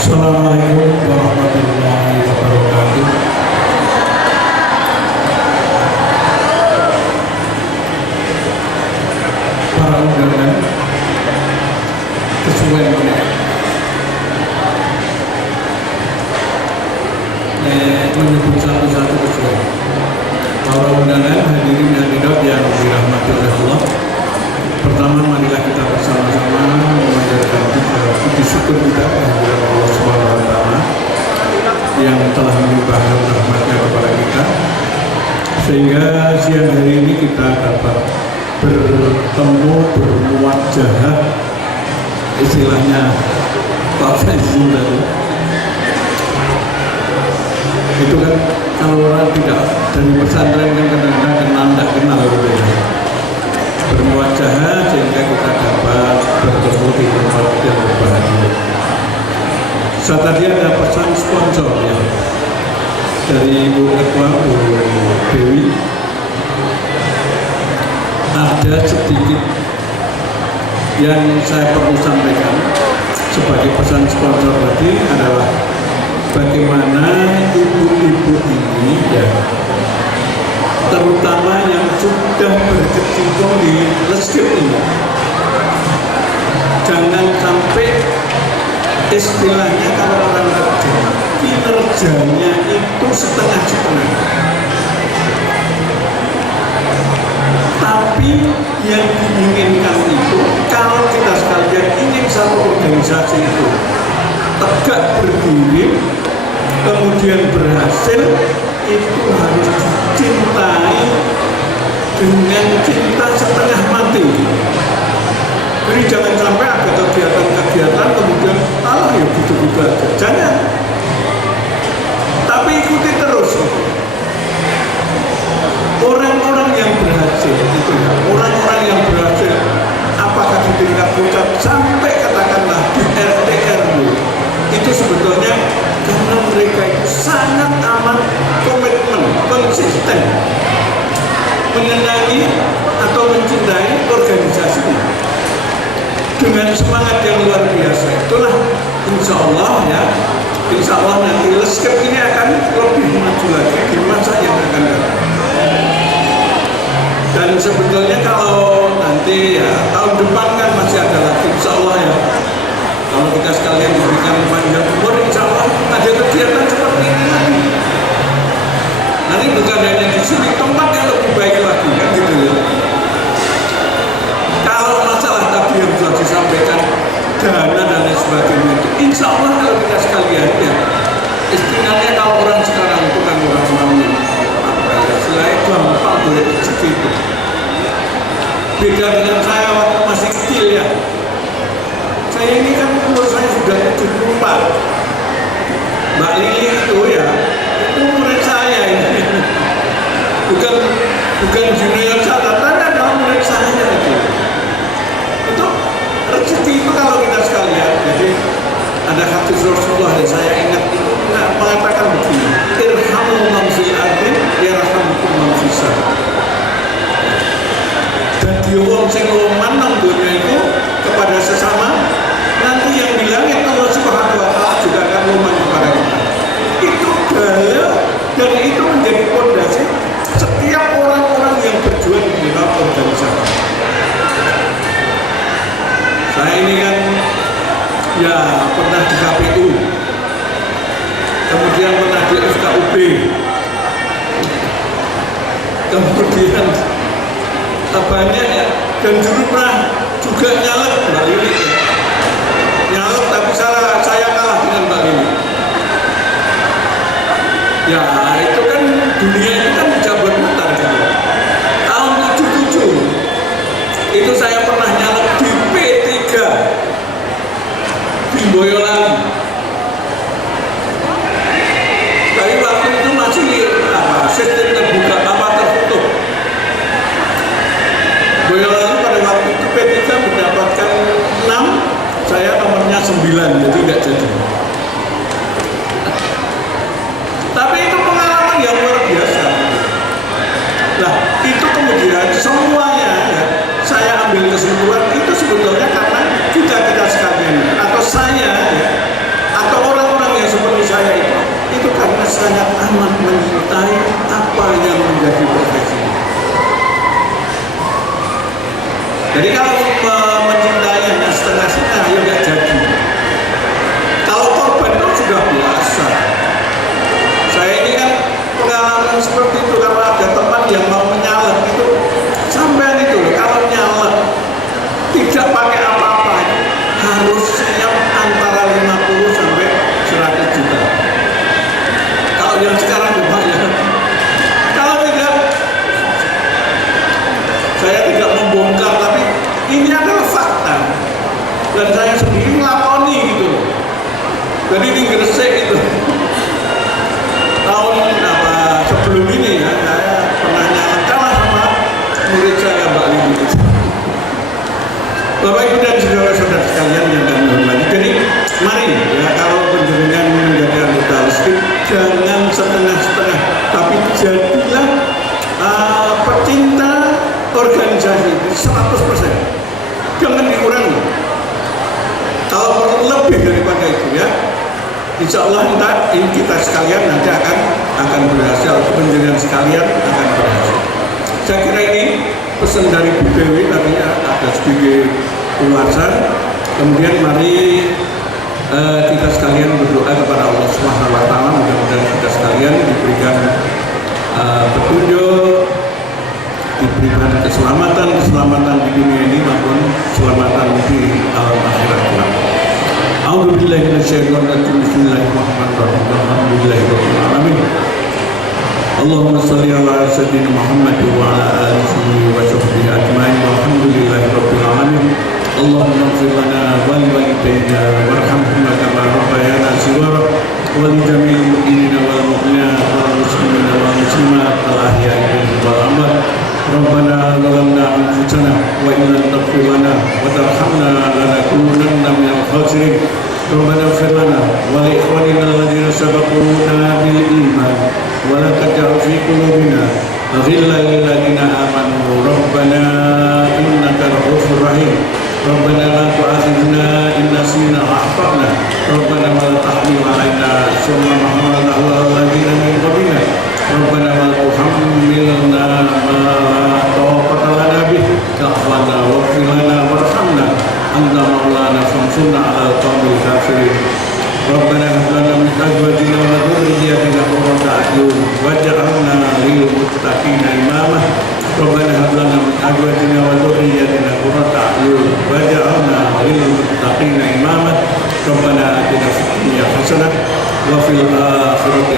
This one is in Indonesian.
Assalamualaikum warahmatullahi wabarakatuh. Para undangan kesuwen menika. Menyebut satu-satu kesuwen. Para undangan hadirin hadirat yang dirahmati oleh Allah. Pertama, marilah kita bersama-sama memanjatkan puji syukur kita kehadirat Allah Subhanahu wa Ta'ala yang telah melimpahkan rahmatnya kepada kita, sehingga siang hari ini kita dapat bertemu, bermuwajahah, istilahnya Pak Faizu tadi. Itu kan kalau orang tidak dari pesantren kan kadang-kadang tidak kenal gitu ya. Bermuwajahah sehingga kita dapat bertemu di tempat yang berbahagia. Saat tadi ada pesan sponsor ya dari Ibu Ketua Bu Dewi. Ada sedikit yang saya perlu sampaikan sebagai pesan sponsor tadi adalah bagaimana ibu-ibu ini ya, terutama yang sudah berkecimpung di leskip ini, jangan sampai istilahnya kalau orang kerja kinerjanya itu setengah-setengah, tapi yang diinginkan itu kalau kita sekalian ingin satu organisasi itu tegak berdiri kemudian berhasil, itu harus dicintai dengan cinta setengah mati. Jadi jangan sampai ada kegiatan-kegiatan kemudian Allah ya gitu-gitu aja, jangan, tapi ikuti terus. Orang-orang yang berhasil itu ya, orang-orang yang berhasil apakah di tingkat pusat sampai katakanlah di RT RW, itu sebetulnya karena mereka itu sangat amat komitmen, konsisten menyenangi atau mencintai organisasinya dengan semangat yang luar biasa. Itulah insya Allah ya, insya Allah nanti leskip ini akan lebih maju lagi di masa yang akan datang. Dan sebetulnya kalau nanti ya tahun depan kan masih ada lagi insya Allah ya, kalau kita sekalian diberikan panjang umur insya Allah ada kegiatan seperti ini lagi. Nanti bukan hanya di sini, tempat yang lebih baik lagi kan gitu ya. Kalau masalah tadi yang sudah disampaikan dana dan lain sebagainya itu insya Allah kalau kita sekalian ya, istilahnya kalau orang sekarang itu kan orang mau apa ya, istilahnya gampang boleh rezeki itu. Beda dengan saya waktu masih kecil ya. Saya ini kan umur saya sudah 74. Mbak Lili itu ya, itu murid saya ini. Bukan junior saya, tapi adalah murid saya itu. Itu rezeki itu kalau kita sekalian. Jadi ada hadis Rasulullah yang saya ingat itu mengatakan begini, irhamu man fil ardi yarhamkum man fis sama. Dadi wong sing loman nang dunya itu kepada sesama, nanti yang di langit Allah Subhanahu wa Ta'ala juga akan loman kepada kita. Itu gaya dan itu menjadi fondasi setiap orang-orang yang berjuang di dalam organisasi. Saya ini kan ya pernah di KPU, kemudian pernah di FKUB, kemudian banyak ya, dan dulu pernah juga nyalek Mbak Lili ya. Nyalek tapi saya kalah dengan Mbak Lili ya. Itu kan dunia itu kan bisa berputar gitu. Tahun 77 itu saya pernah nyalek di P3 di Boyolali, tapi waktu itu masih sistem terbuka apa tertutup. Boyolali pada waktu itu P3 mendapatkan 6, saya nomornya 9, jadi nggak jadi. Tapi itu pengalaman yang luar biasa. Nah itu kemudian semuanya ya, saya ambil kesimpulan itu sebetulnya karena kita sekalian atau saya ya, atau orang Jadi kalau mencintai hanya setengah-setengah, ya nggak jadi. Kalau korban itu sudah biasa. Saya ini kan pengalaman seperti itu karena ada teman yang mau menyalek itu, sampean itu loh, kalau nyalek tidak pakai apa-apa harus siap antara 50 sampai 100 juta. Kalau yang sekarang ya, kalau tidak, saya tidak membongkar, tapi ini adalah fakta dan saya sendiri melakoni gitu loh. Jadi di Gresik itu tahun sebelum ini ya, saya pernah nyalek kalah sama murid saya Mbak Lili. Bapak Ibu dan saudara-saudara sekalian yang kami hormati, jadi mari ya, kalau penjenengan menjadi anggota listrik jangan setengah-setengah, tapi jadilah pecinta organisasi 100%. Jangan dikurangi. Kalau perlu lebih daripada itu ya, insya Allah ini kita sekalian nanti akan berhasil, penjenengan sekalian akan berhasil. Saya kira ini pesan dari Bu Dewi tadinya ada sedikit ulasan. Kemudian mari kita sekalian berdoa kepada Allah Subhanahu wa taala, mudah-mudahan kita sekalian diberikan petunjuk, diberikan keselamatan di dunia ini maupun keselamatan di alam akhirat. A'udzubillahi minasyaitonir rajim. Bismillahirrahmanirrahim. Alhamdulillahirabbil alamin. Allahumma shalli ala sayyidina Muhammad wa ala alihi wa sahbihi ajmain. Walhamdulillahirabbil alamin. Allahumma ighfir lana wa li walidayna warhamhuma kama rabbayana shighara wa li jami'il mu'minina wal mu'minat wal muslimina wal muslimat al ahya'i minhum wal amwat. Rabbana zalamna anfusana wa in lam taghfir lana wa tarhamna lanakunanna minal khasirin. Rabbana ighfir lana wa li ikhwanina alladhina sabaquna bil iman wa la taj'al fi qulubina ghillan lil ladzina amanu. Rabbana innaka ra'ufur rahim. Rabbana la tu'akhidhna in nasina wa akhtana. Rabbana wa la tahmil 'alaina isran kama hamaltahu 'alal ladzina min qablina. Rabbana wa la tuhammilna ma la taqata lana bih. Rabbana waghfir lana warhamna anta maulana fansurna 'alal qaumil kafirin. Rabbana hab lana min azwajina wa dhurriyyatina qurrata a'yun waj'alna lil muttaqina imama. Rabbana hab lana min azwajina wa dhurriyyatina qurrata a'yun waj'alna lil muttaqina imama. Rabbana atina fid dunya hasanah wa fil akhirati